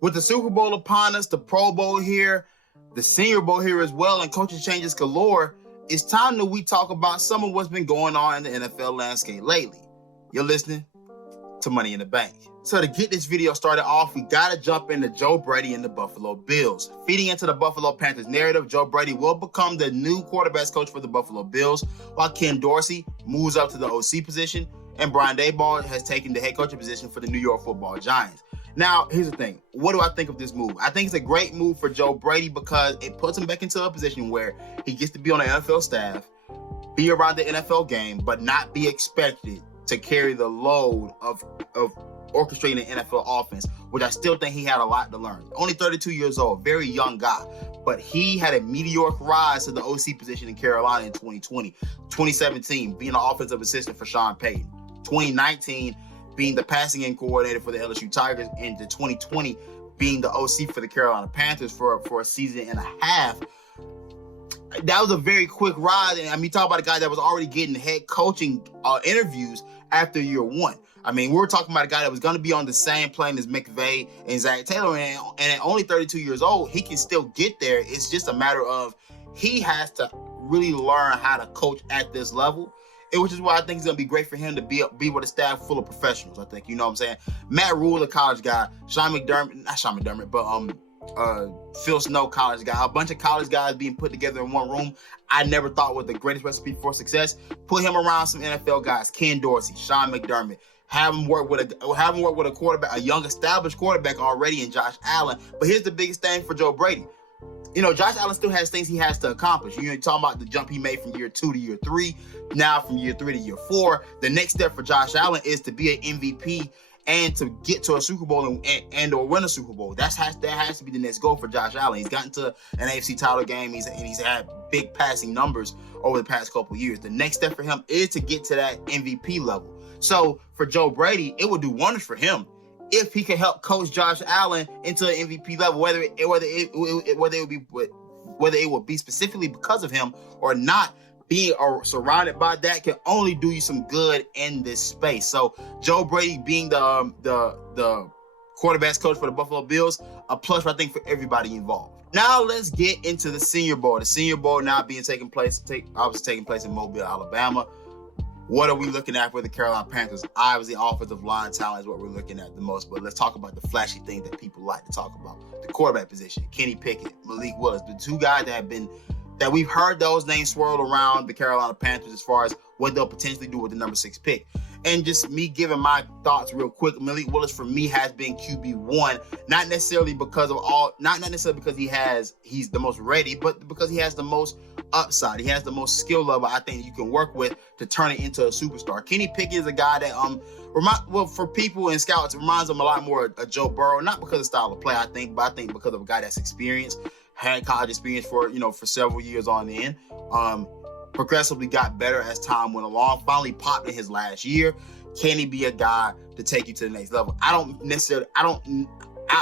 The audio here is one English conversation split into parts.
With the Super Bowl upon us, the Pro Bowl here, the Senior Bowl here as well, and coaching changes galore, it's time that we talk about some of what's been going on in the NFL landscape lately. You're listening to Money in the Bank. So to get this video started off, we got to jump into Joe Brady and the Buffalo Bills. Feeding into the Buffalo Panthers narrative, Joe Brady will become the new quarterbacks coach for the Buffalo Bills, while Ken Dorsey moves up to the OC position, and Brian Daboll has taken the head coaching position for the New York Football Giants. Now, here's the thing. What do I think of this move? I think it's a great move for Joe Brady because it puts him back into a position where he gets to be on the NFL staff, be around the NFL game, but not be expected to carry the load of orchestrating an NFL offense, which I still think he had a lot to learn. Only 32 years old, very young guy, but he had a meteoric rise to the OC position in Carolina in 2020. 2017, being an offensive assistant for Sean Payton. 2019, being the passing game coordinator for the LSU Tigers, and 2020 being the OC for the Carolina Panthers for a season and a half. That was a very quick rise. And I mean, talk about a guy that was already getting head coaching interviews after year one. I mean, we're talking about a guy that was going to be on the same plane as McVay and Zach Taylor. And at only 32 years old, he can still get there. It's just a matter of he has to really learn how to coach at this level. Which is why I think it's going to be great for him to be with a staff full of professionals, I think. You know what I'm saying? Matt Rule, a college guy. Phil Snow, college guy. A bunch of college guys being put together in one room. I never thought was the greatest recipe for success. Put him around some NFL guys. Ken Dorsey, Sean McDermott. Have him work with a quarterback, a young established quarterback already in Josh Allen. But here's the biggest thing for Joe Brady. You know, Josh Allen still has things he has to accomplish. You're talking about the jump he made from year 2 to year 3, now from year 3 to year 4. The next step for Josh Allen is to be an MVP and to get to a Super Bowl and or win a Super Bowl. That has to be the next goal for Josh Allen. He's gotten to an AFC title game. He's had big passing numbers over the past couple of years. The next step for him is to get to that MVP level. So for Joe Brady, it would do wonders for him if he could help coach Josh Allen into an MVP level, whether it would be specifically because of him or not. Being surrounded by that can only do you some good in this space. So Joe Brady being the quarterbacks coach for the Buffalo Bills, a plus, I think, for everybody involved. Now let's get into the Senior Bowl. The Senior Bowl now taking place in Mobile, Alabama. What are we looking at for the Carolina Panthers? Obviously, offensive line talent is what we're looking at the most, but let's talk about the flashy thing that people like to talk about. The quarterback position, Kenny Pickett, Malik Willis, the two guys that we've heard those names swirl around the Carolina Panthers as far as what they'll potentially do with the number 6 pick. And just me giving my thoughts real quick, Malik Willis for me has been QB1, not necessarily because he's the most ready, but because he has the most upside. He has the most skill level I think you can work with to turn it into a superstar. Kenny Pickett is a guy that for people and scouts, it reminds them a lot more of Joe Burrow, not because of style of play, I think, but I think because of a guy that's experienced, had college experience for several years on end. Progressively got better as time went along, finally popped in his last year. Can he be a guy to take you to the next level? I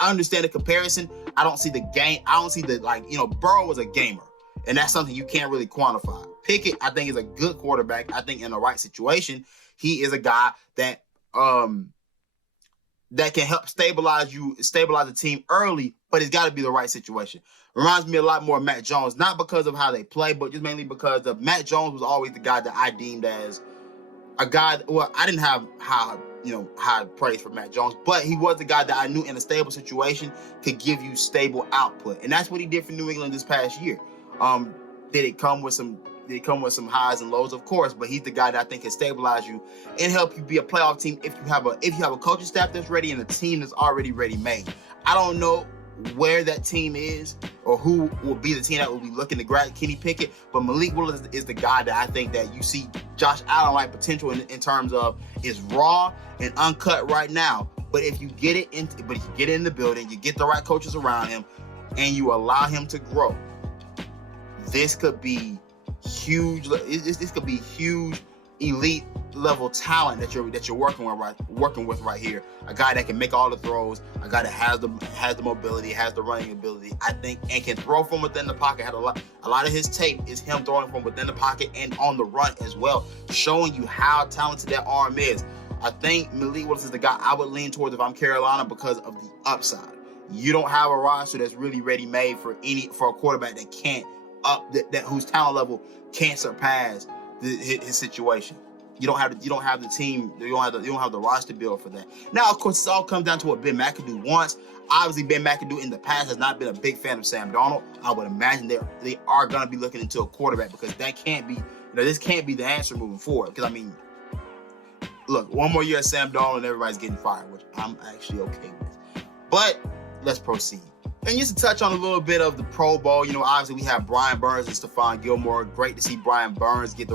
understand the comparison. I don't see the game. I don't see Burrow was a gamer, and that's something you can't really quantify. Pickett, I think, is a good quarterback. I think in the right situation, he is a guy that can help stabilize the team early, but it's got to be the right situation. Reminds me a lot more of Matt Jones, not because of how they play, but just mainly because of Matt Jones was always the guy that I deemed as a guy. Well, I didn't have high praise for Matt Jones, but he was the guy that I knew in a stable situation could give you stable output, and that's what he did for New England this past year. Did it come with some highs and lows? Of course, but he's the guy that I think can stabilize you and help you be a playoff team if you have a coaching staff that's ready and a team that's already ready-made. I don't know where that team is or who will be the team that will be looking to grab Kenny Pickett, but Malik Willis is the guy that I think that you see Josh Allen like potential in terms of is raw and uncut right now. But if you get it in the building, you get the right coaches around him, and you allow him to grow, this could be huge. This could be huge, elite level talent that you're working with right here. A guy that can make all the throws, a guy that has the mobility, has the running ability, I think, and can throw from within the pocket. A lot of his tape is him throwing from within the pocket and on the run as well, showing you how talented that arm is. I think Malik Willis is the guy I would lean towards if I'm Carolina because of the upside. You don't have a roster that's really ready-made for a quarterback that can't whose talent level can't surpass his situation. You don't have the team. You don't have the roster build for that. Now, of course, it all comes down to what Ben McAdoo wants. Obviously, Ben McAdoo in the past has not been a big fan of Sam Darnold. I would imagine they are going to be looking into a quarterback, because that can't be, this can't be the answer moving forward. Because I mean, look, one more year of Sam Darnold and everybody's getting fired, which I'm actually okay with. But let's proceed. And just to touch on a little bit of the Pro Bowl, obviously we have Brian Burns and Stephon Gilmore. Great to see Brian Burns get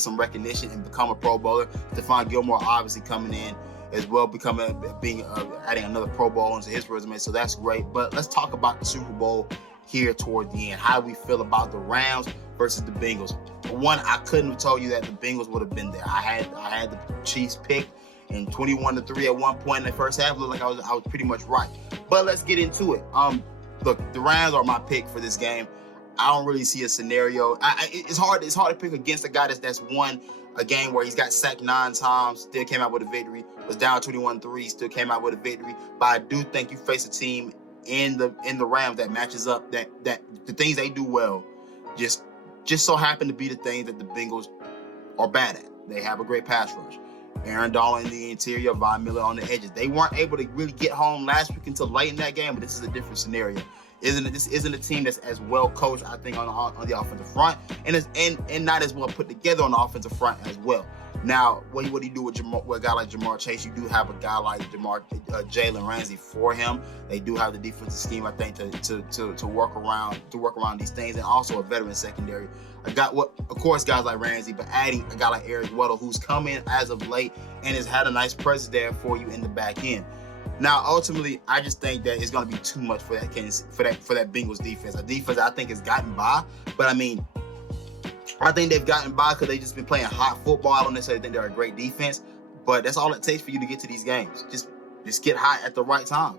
some recognition and become a Pro Bowler. Stephon Gilmore obviously coming in as well, adding another Pro Bowl into his resume. So that's great. But let's talk about the Super Bowl here toward the end. How do we feel about the Rams versus the Bengals? One, I couldn't have told you that the Bengals would have been there. I had the Chiefs picked in 21-3 at one point in the first half. Looked like I was pretty much right. But let's get into it. Look, the Rams are my pick for this game. I don't really see a scenario. It's hard to pick against a guy that's won a game where he's got sacked 9 times, still came out with a victory, was down 21-3, still came out with a victory. But I do think you face a team in the Rams that matches up, that the things they do well just so happen to be the things that the Bengals are bad at. They have a great pass rush. Aaron Donald in the interior, Von Miller on the edges. They weren't able to really get home last week until late in that game, but this is a different scenario. This isn't a team that's as well coached, I think, on the offensive front, and not as well put together on the offensive front as well. Now, what do you do with a guy like Jamar Chase? You do have a guy like Jalen Ramsey for him. They do have the defensive scheme, I think, to work around these things, and also a veteran secondary. Of course, guys like Ramsey, but adding a guy like Eric Weddle, who's come in as of late and has had a nice presence there for you in the back end. Now, ultimately, I just think that it's going to be too much for that Bengals defense. A defense I think has gotten by, but I mean, I think they've gotten by because they've just been playing hot football. I don't necessarily think they're a great defense, but that's all it takes for you to get to these games. Just get hot at the right time.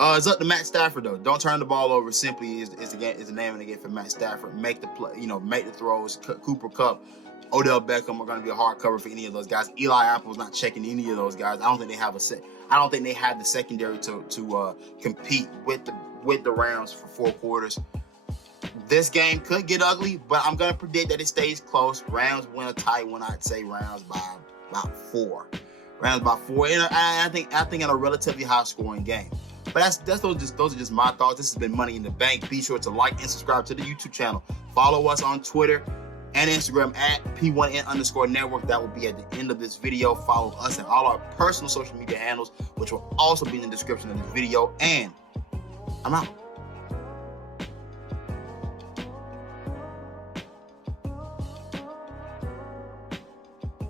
It's up to Matt Stafford though. Don't turn the ball over. Simply is the name of the game for Matt Stafford. Make the play, make the throws. Cooper Kupp, Odell Beckham are going to be a hard cover for any of those guys. Eli Apple's not checking any of those guys. I don't think they have the secondary to compete with the Rams for 4 quarters. This game could get ugly, but I'm going to predict that it stays close. Rams win a tight one. I'd say Rams by about 4. Rams by 4. And I think in a relatively high scoring game. But those are just my thoughts. This has been Money in the Bank. Be sure to like and subscribe to the YouTube channel. Follow us on Twitter and Instagram at P1N_network. That will be at the end of this video. Follow us and all our personal social media handles, which will also be in the description of this video. And I'm out.